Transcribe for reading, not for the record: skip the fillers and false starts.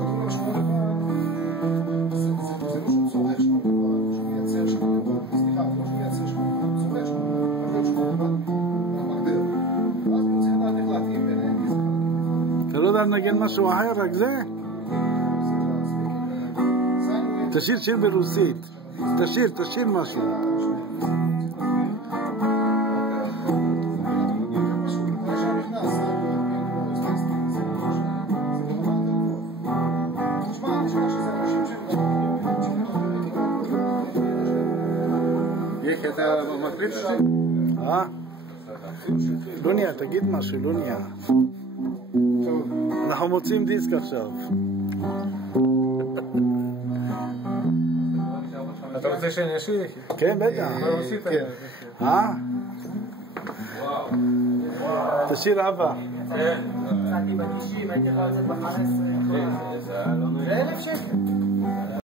שכתוב לו שמונה זה לא שהוא צורך שמונה שהוא מייצר שמונה סליחה, לא שהוא מייצר שמונה הוא צורך שמונה שמונה מגדיר ואז אני רוצה לדעת איך להתאים ביניהם אתה לא יודע לנגן משהו אחר, רק זה? תשאיר שיר ברוסית, תשאיר משהו. איך אתה מקליט אותי? לוניה, תגיד משהו, לוניה. אנחנו מוצאים דיסק עכשיו. אתה רוצה שאני אשיר? כן, בטח. תשאיר אבא. כן. הייתי בגישים, הייתי יכול לצאת ב-15. זה 1,000 שקל.